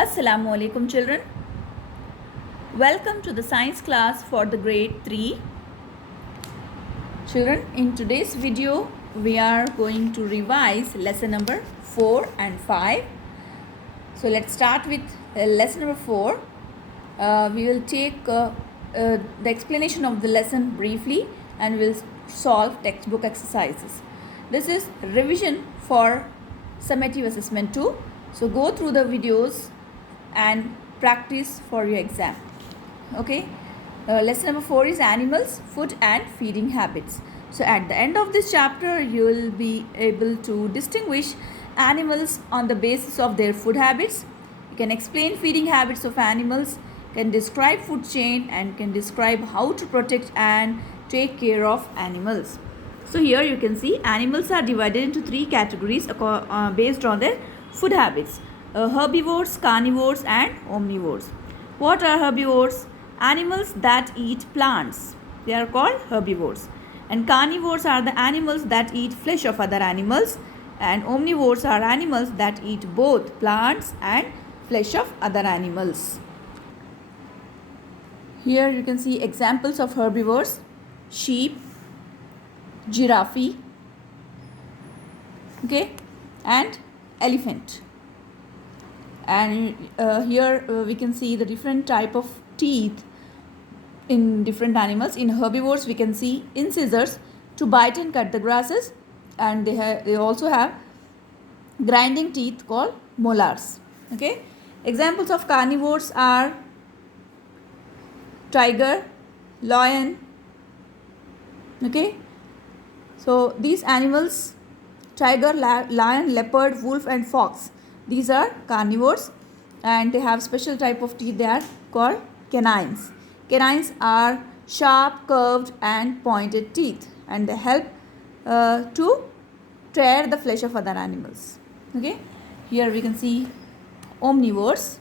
Assalamu alaikum children. Welcome to the science class for the grade 3. Children, in today's video we are going to revise lesson number 4 and 5. So let's start with lesson number 4. We will take the explanation of the lesson briefly and we'll solve textbook exercises. This is revision for summative assessment 2. So go through the videos and practice for your exam. Okay. Lesson number 4 is animals, food and feeding habits. So at the end of this chapter you will be able to distinguish animals on the basis of their food habits. You can explain feeding habits of animals, can describe food chain and can describe how to protect and take care of animals. So here you can see animals are divided into 3 categories based on their food habits. Herbivores, carnivores and omnivores. What are herbivores? Animals that eat plants. They are called herbivores. And carnivores are the animals that eat flesh of other animals. And omnivores are animals that eat both plants and flesh of other animals. Here you can see examples of herbivores. Sheep, giraffe, okay, and elephant. And here we can see the different type of teeth in different animals. In herbivores we can see incisors to bite and cut the grasses, and they also have grinding teeth called molars. Okay. Examples of carnivores are tiger, lion. Okay. So these animals, tiger, lion, leopard, wolf and fox, these are carnivores and they have special type of teeth. They are called canines. Canines are sharp, curved and pointed teeth and they help to tear the flesh of other animals. Okay. Here we can see omnivores.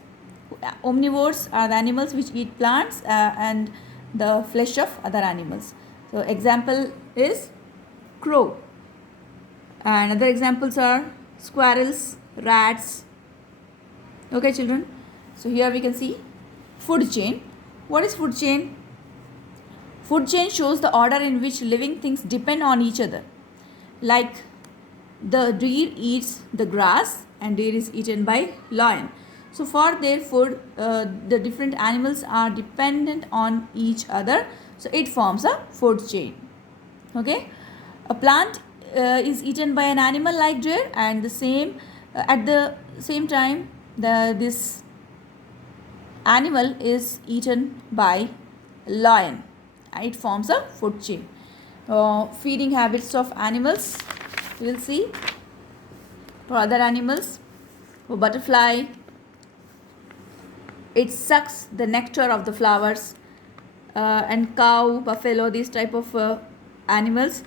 Omnivores are the animals which eat plants and the flesh of other animals. So example is crow. And other examples are squirrels, rats. Okay children. So here we can see food chain. What is food chain? Food chain shows the order in which living things depend on each other. Like the deer eats the grass and deer is eaten by lion. So for their food, the different animals are dependent on each other. So it forms a food chain. Okay. A plant is eaten by an animal like deer, and the same at the same time this animal is eaten by lion. It forms a food chain. Feeding habits of animals, we will see. For other animals, for butterfly, it sucks the nectar of the flowers. And cow, buffalo, these type of animals,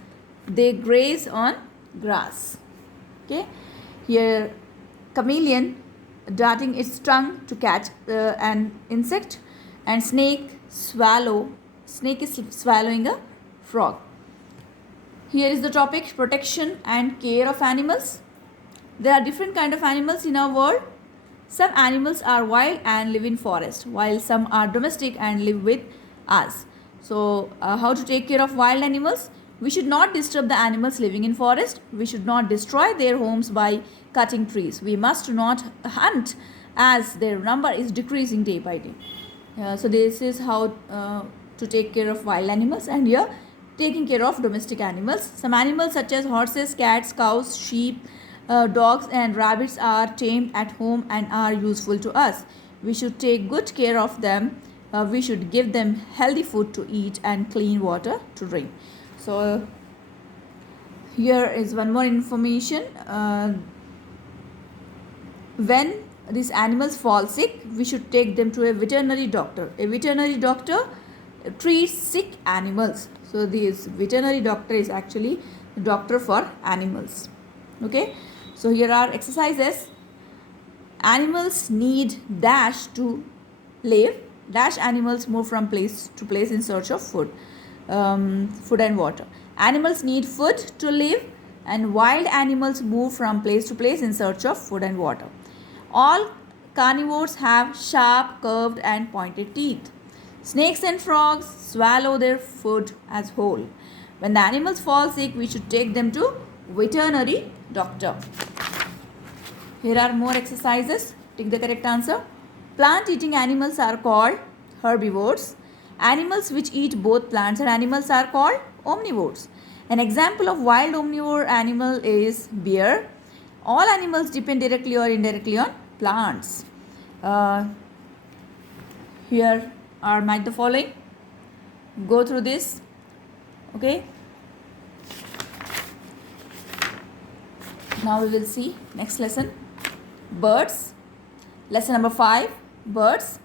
they graze on grass. Okay. Here chameleon darting its tongue to catch an insect, and snake is swallowing a frog. Here is the topic protection and care of animals. There are different kind of animals in our world. Some animals are wild and live in forest, while some are domestic and live with us. So how to take care of wild animals? We should not disturb the animals living in forest. We should not destroy their homes by cutting trees. We must not hunt as their number is decreasing day by day. So this is how to take care of wild animals. And here taking care of domestic animals. Some animals such as horses, cats, cows, sheep, dogs and rabbits are tamed at home and are useful to us. We should take good care of them. We should give them healthy food to eat and clean water to drink. So here is one more information. When these animals fall sick, we should take them to a veterinary doctor. A veterinary doctor treats sick animals. So this veterinary doctor is actually a doctor for animals. Okay. So here are exercises. Animals need dash to live. Dash animals move from place to place in search of food and water. Animals need food to live, and wild animals move from place to place in search of food and water. All carnivores have sharp, curved and pointed teeth. Snakes and frogs swallow their food as whole. When the animals fall sick, we should take them to veterinary doctor. Here are more exercises. Take the correct answer. Plant-eating animals are called herbivores. Animals which eat both plants and animals are called omnivores. An example of wild omnivore animal is bear. All animals depend directly or indirectly on plants. Here are the following. Go through this. Okay. Now we will see next lesson. Birds. Lesson number 5. Birds.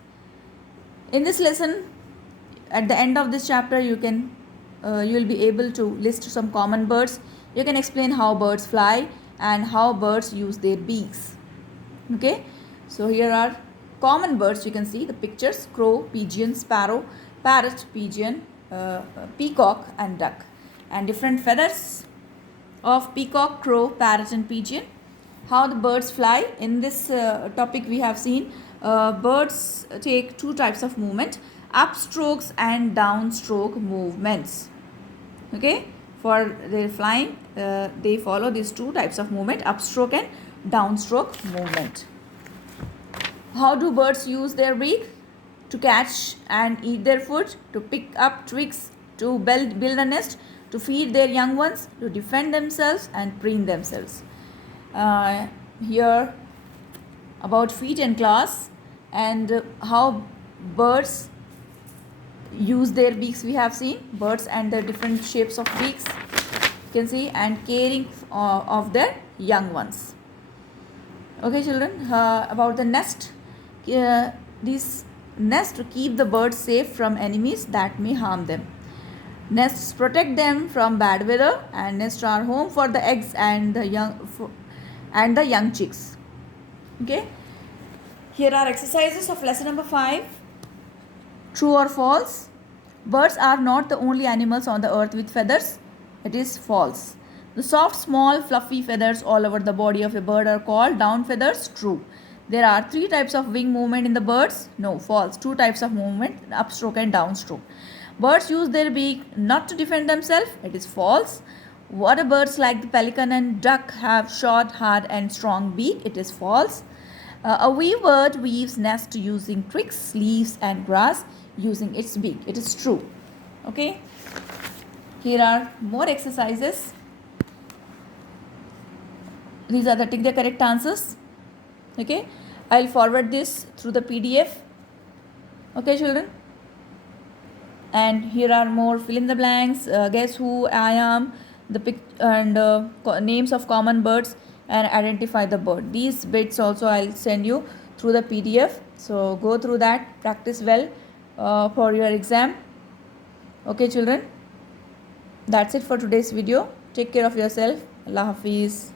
In this lesson, at the end of this chapter, you will be able to list some common birds. You can explain how birds fly and how birds use their beaks. Okay. So here are common birds. You can see the pictures: crow, pigeon, sparrow, parrot, pigeon, peacock and duck. And different feathers of peacock, crow, parrot and pigeon. How the birds fly. In this topic we have seen birds take two types of movement: upstrokes and downstroke movements. Okay, for their flying they follow these two types of movement: upstroke and downstroke movement. How do birds use their beak? To catch and eat their food, to pick up twigs, to build a nest, to feed their young ones, to defend themselves and preen themselves. Here about feet and claws and how birds use their beaks. We have seen birds and the different shapes of beaks, you can see, and caring of their young ones. Okay children, about the nest. These nests to keep the birds safe from enemies that may harm them. Nests protect them from bad weather, and nests are home for the eggs and the young chicks. Okay, here are exercises of lesson number 5. True or false? Birds are not the only animals on the earth with feathers. It is false. The soft, small, fluffy feathers all over the body of a bird are called down feathers. True. There are 3 types of wing movement in the birds. No, false. 2 types of movement: upstroke and downstroke. Birds use their beak not to defend themselves. It is false. Water birds like the pelican and duck have short, hard and strong beak. It is false. A weavebird weaves nest using twigs, leaves and grass using its beak. It is true. Okay. Here are more exercises. These are take the correct answers. Okay. I will forward this through the PDF. Okay children. And here are more fill in the blanks. Guess who I am, the names of common birds and identify the bird. These bits also I'll send you through the PDF. So go through that, practice well for your exam. Okay children. That's it for today's video. Take care of yourself. Allah Hafiz.